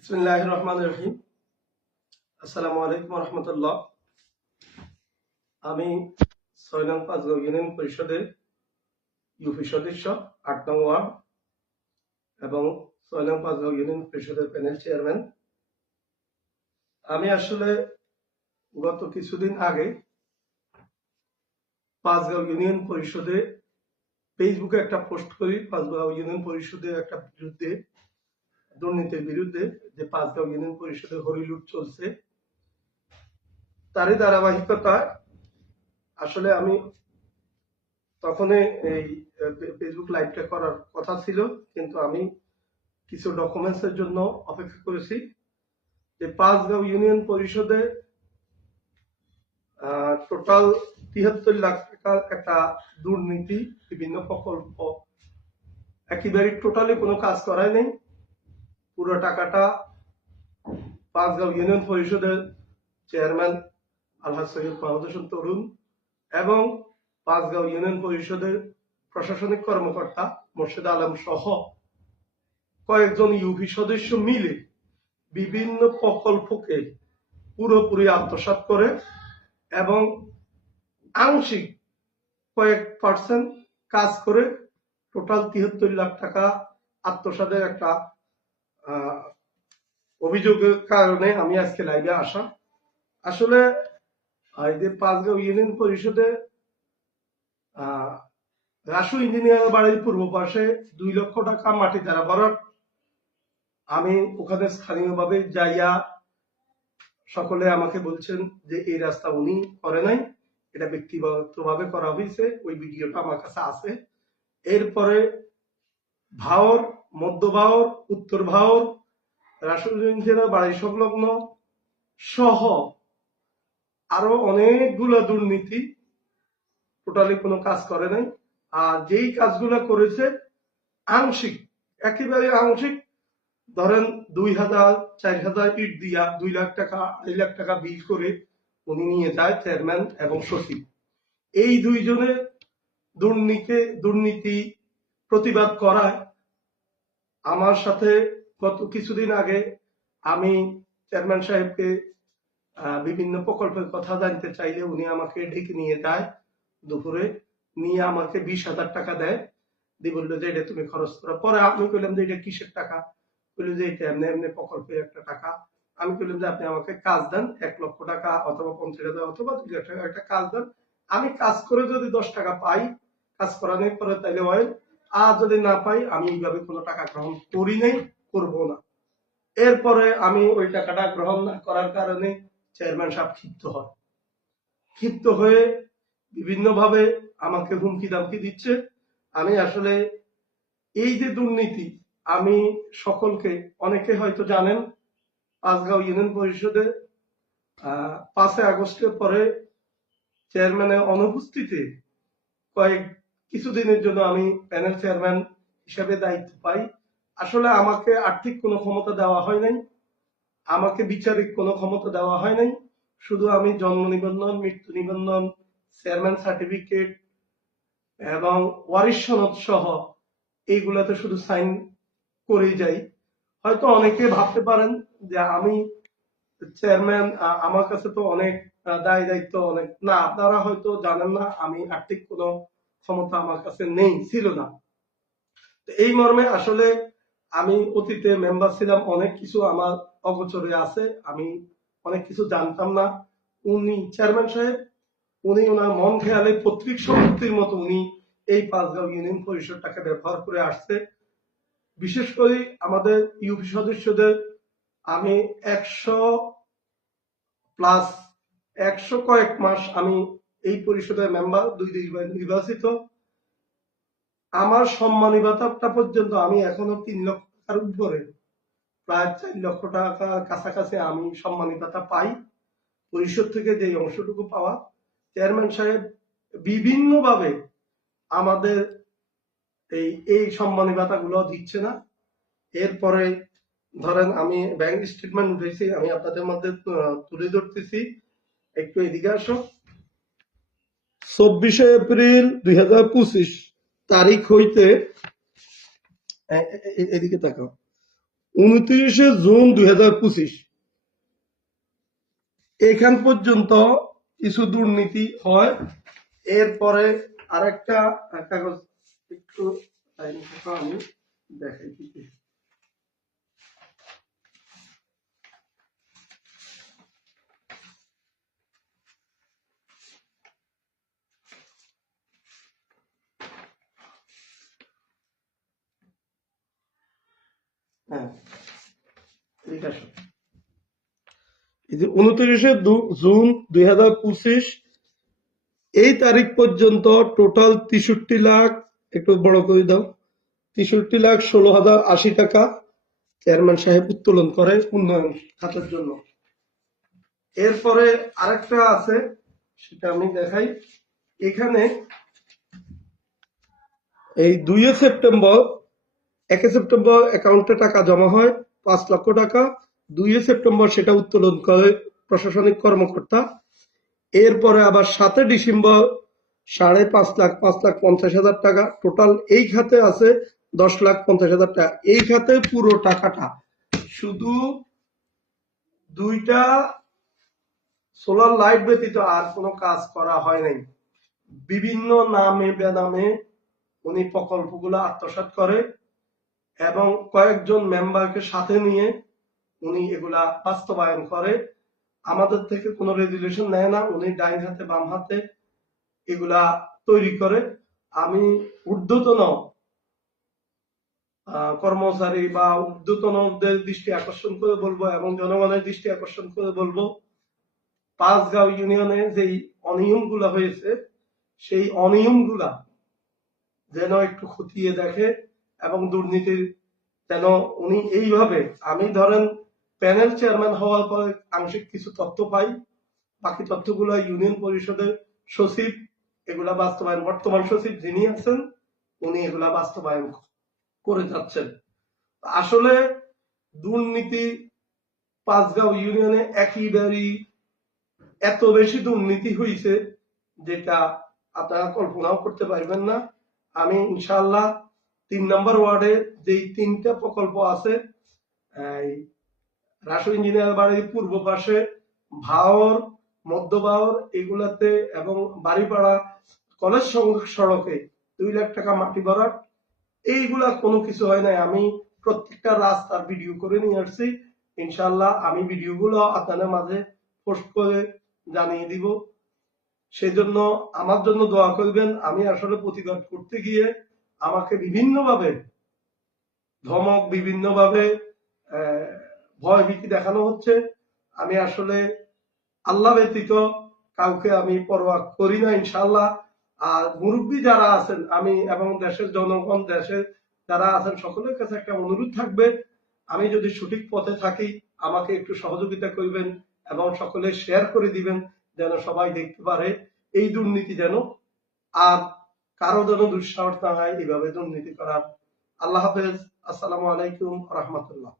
রহমান রহিম আসসালামু আলাইকুম রহমতুল্লাহ আমি ইউনিয়ন পরিষদের ইউপি সদস্য, আট নং ওয়ার্ড, এবং ইউনিয়ন পরিষদের প্যানেল চেয়ারম্যান। আমি আসলে গত কিছুদিন আগে পাঁচগাঁও ইউনিয়ন পরিষদে ফেসবুকে একটা পোস্ট করি পাঁচগাঁও ইউনিয়ন পরিষদের একটা বিরুদ্ধে দুর্নীতির বিরুদ্ধে যে পাঁচগাঁও ইউনিয়ন পরিষদে হরিলুট চলছে, তারই ধারাবাহিকতা আসলে আমি তখন এই ফেসবুক লাইভটা করার কথা ছিল, কিন্তু আমি কিছু ডকুমেন্টস এর জন্য অপেক্ষা করেছি যে পাঁচগাঁও ইউনিয়ন পরিষদে টোটাল তিহাত্তর লাখ টাকার একটা দুর্নীতি, বিভিন্ন প্রকল্প, একেবারে টোটালি কোনো কাজ করায় নেই। পুরো টাকাটা পাঁচগাঁও ইউনিয়ন পরিষদের চেয়ারম্যান আলহাজ সৈয়দ মাহমুদ হোসেন তরুণ এবং পাঁচগাঁও ইউনিয়ন পরিষদের প্রশাসনিক কর্মকর্তা মোর্শেদ আলম সহ কয়েকজন ইউপি সদস্য মিলে বিভিন্ন প্রকল্পকে পুরোপুরি আত্মসাৎ করে এবং আংশিক কয়েক পার্সেন্ট কাজ করে টোটাল তিয়াত্তর লাখ টাকা আত্মসাতের একটা অভিযোগের কারণে আমি আজকে লাইভে আসা। আসলে পাঁচগাঁও ইউনিয়ন পরিষদে রাসু ইঞ্জিনিয়ার বাড়ির পূর্ব পাশে দুই লক্ষ টাকা মাটি দ্বারা বরাদ আমি ওখানে স্থানীয়ভাবে যাইয়া সকলে আমাকে বলছেন যে এই রাস্তা উনি করে নাই, এটা ব্যক্তিগতভাবে করা হয়েছে, ওই ভিডিওটা আমার কাছে আছে। এরপরে ভাওর, মধ্য ভাওর, উত্তর ভাওর রাসুলগঞ্জ জেলার বাড়ি সংলগ্ন সহ আরও অনেকগুলো দুর্নীতি। টোটালি কোনো কাজ করে নাই। আর যেই কাজগুলো করেছে, আংশিক, একেবারে আংশিক, ধরেন দুই হাজার, চার হাজার ইট দিয়া দুই লাখ টাকা, আড়াই লাখ টাকা বিল করে উনি নিয়ে যায় চেয়ারম্যান এবং সচিব। এই দুইজনে দুর্নীতি দুর্নীতি প্রতিবাদ করায়। আমার সাথে গত কিছুদিন আগে আমি চেয়ারম্যান সাহেবকে বিভিন্ন প্রকল্পের কথা জানতে চাইলে উনি আমাকে ডেকে নিয়ে যায় দুপুরে, নিয়ে আমাকে বিশ হাজার টাকা দেয়। দিয়ে বলল যে, এটা তুমি খরচ করো। পরে আমি কইলাম যে, এটা কিসের টাকা? বলল যে, এটা এমনি এমনি প্রকল্পের একটা টাকা। আমি বললাম যে, আপনি আমাকে কাজ দেন, এক লক্ষ টাকা অথবা পঞ্চাশ হাজার অথবা দুই লাখ টাকা একটা কাজ দেন। আমি কাজ করে যদি দশ টাকা পাই, কাজ করানোর পরে তাইলে হয় আর যদি না পাই, আমি এইভাবে কোনো টাকা গ্রহণ করি নাই, করব না। এরপরে আমি ওই টাকাটা গ্রহণ না করার কারণে চেয়ারম্যান সাহেব ক্ষিপ্ত হয় ক্ষিপ্ত হয়ে বিভিন্নভাবে আমাকে হুমকি দামকি দিচ্ছে। আমি আসলে এই যে দুর্নীতি, আমি সকলকে, অনেকে হয়তো জানেন, পাঁচগাঁও ইউনিয়ন পরিষদে পাঁচই আগস্টের পরে চেয়ারম্যানের অনুপস্থিতিতে কয়েক কিছুদিনের জন্য আমি প্যানেল চেয়ারম্যান হিসাবে দায়িত্ব পাই। আসলে আমাকে আর্থিক কোনো ক্ষমতা দেওয়া হয় নাই। আমাকে বিচারিক কোনো ক্ষমতা দেওয়া হয় নাই। শুধু আমি জন্ম নিবন্ধন, মৃত্যু নিবন্ধন চেয়ারম্যান সার্টিফিকেট এবং ওয়ারিশ সনদ সহ এইগুলাতে শুধু সাইন করেই যাই। হয়তো অনেকে ভাবতে পারেন যে আমি চেয়ারম্যান আমার কাছে তো অনেক দায় দায়িত্ব অনেক। না, আপনারা হয়তো জানেন না, আমি আর্থিক কোনো ক্ষমতা আমার কাছে নেই, ছিল না। এই মর্মে আসলে আমি অতীতে মেম্বার ছিলাম, অনেক কিছু আমার অগোচরে আছে, আমি অনেক কিছু জানতাম না। উনি চেয়ারম্যান সাহেব, উনি ওনার মন খেয়ালে পত্রিক সম্পত্তির মতো উনি এই পাঁচগাঁও ইউনিয়ন পরিষদটাকে ব্যবহার করে আসছে। বিশেষ করে আমাদের ইউপি সদস্যদের, আমি একশো প্লাস একশো কয়েক মাস আমি এই পরিষদের মেম্বার দুই দুইবার নির্বাচিত। আমার সম্মানী ভাতাটা পর্যন্ত আমি এখনও তিন লক্ষ টাকার উপরে, প্রায় চার লক্ষ টাকা কাছাকাছি আমি সম্মানী ভাতা পাই। পরিষদ থেকে যে অংশটুকু পাওয়া চেয়ারম্যান সাহেব বিভিন্নভাবে আমাদের এই এই সম্মানী ভাতাগুলো দিচ্ছে না। এরপরে ধরেন আমি ব্যাংক স্টেটমেন্ট উঠেছি, আমি আপনাদের মধ্যে তুলে ধরতেছি। একটু এদিকে আসো। চব্বিশে এপ্রিল দুই হাজার পঁচিশ। তারিখ হইতে এদিকে তাকাও। উনত্রিশে জুন দুই হাজার পঁচিশ। এখান পর্যন্ত কিছু দুর্নীতি হয়। এরপরে আরেকটা কাগজ একটু দেখাই দিতে এই যে উনত্রিশে জুন দুই হাজার পঁচিশ, এই তারিখ পর্যন্ত টোটাল তেষট্টি লাখ, একটু বড় করে দাও, তেষট্টি লাখ ষোলো হাজার আশি টাকা চেয়ারম্যান সাহেব উত্তোলন করে উন্নয়ন খাতের জন্য। এরপরে আরেকটা আছে, সেটা আমি দেখাই। এখানে এই দুই সেপ্টেম্বর একে সেপ্টেম্বর অ্যাকাউন্টে টাকা জমা হয়, পাঁচ লক্ষ টাকা। দুই সেপ্টেম্বর সেটা উত্তোলন করে প্রশাসনিক কর্মকর্তা। এরপরে আবার সাতে ডিসেম্বর সাড়ে পাঁচ লাখ পাঁচ লাখ পঞ্চাশ হাজার টাকা। টোটাল এই খাতে আছে দশ লাখ পঞ্চাশ হাজার টাকা। এই খাতে পুরো টাকাটা শুধু দুইটা সোলার লাইট ব্যতীত আর কোনো কাজ করা হয় নাই। বিভিন্ন নামে বেনামে উনি প্রকল্পগুলো আত্মসাৎ করে। এবং কয়েকজন মেম্বারকে সাথে নিয়ে উনি এগুলা বাস্তবায়ন করে। আমাদের থেকে কোনো রেজুলেশন নেয় না, উনি ডাইন হাতে, বাম হাতে এগুলা তৈরি করে। আমি ঊর্ধ্বতন কর্মচারী বা ঊর্ধ্বতনদের দৃষ্টি আকর্ষণ করে বলব এবং জনগণের দৃষ্টি আকর্ষণ করে বলব, পাঁচগাঁও ইউনিয়নে যেই অনিয়মগুলো হয়েছে, সেই অনিয়মগুলা যেন একটু খতিয়ে দেখে এবং দুর্নীতির যেন উনি এইভাবে, আমি ধরেন প্যানেল চেয়ারম্যান হওয়ার পরে আংশিক কিছু তথ্য পাই, বাকি তথ্যগুলো ইউনিয়ন পরিষদের সচিব, এগুলা বাস্তবায়ন, বর্তমান সচিব যিনি আছেন, উনি এগুলা বাস্তবায়ন করে যাচ্ছেন। আসলে দুর্নীতি পাঁচগাঁও ইউনিয়নে একেবারেই এত বেশি দুর্নীতি হয়েছে যেটা আপনারা কল্পনাও করতে পারবেন না। আমি ইনশাআল্লাহ তিন নম্বর ওয়ার্ডে যেই তিনটা প্রকল্প আছে রাসু ইঞ্জিনিয়ার বাড়ির পূর্ব পাশে ভাওর, মধ্য ভাওর এগুলাতে এবং বাড়িপাড়া কলেজ সড়কে দুই লাখ টাকা মাটি ভরাট। এইগুলা কোনো কিছু হয় নাই। আমি প্রত্যেকটা রাস্তার ভিডিও করে নিয়ে আসছি। ইনশাল্লাহ আমি ভিডিওগুলো আপনাদের মাঝে পোস্ট করে জানিয়ে দিব। সেই জন্য আমার জন্য দোয়া করবেন। আমি আসলে প্রতিবাদ করতে গিয়ে আমাকে বিভিন্নভাবে, ধমক বিভিন্নভাবে ভয় ভীতি দেখানো হচ্ছে। আমি আসলে আল্লাহ ব্যতীত কাউকে আমি পরোয়া করি না ইনশাল্লাহ আর মুরব্বী যারা আছেন, আমি এবং দেশের জনগণ, দেশের যারা আছেন, সকলের কাছে একটা অনুরোধ থাকবে। আমি যদি সঠিক পথে থাকি, আমাকে একটু সহযোগিতা করবেন এবং সকলে শেয়ার করে দিবেন, যেন সবাই দেখতে পারে। এই দুর্নীতি যেন আর কারও যেন দুঃসাহস না হয় এভাবে দুর্নীতি করার। আল্লাহ হাফেজ। আসসালামু আলাইকুম রহমতুল্লাহ।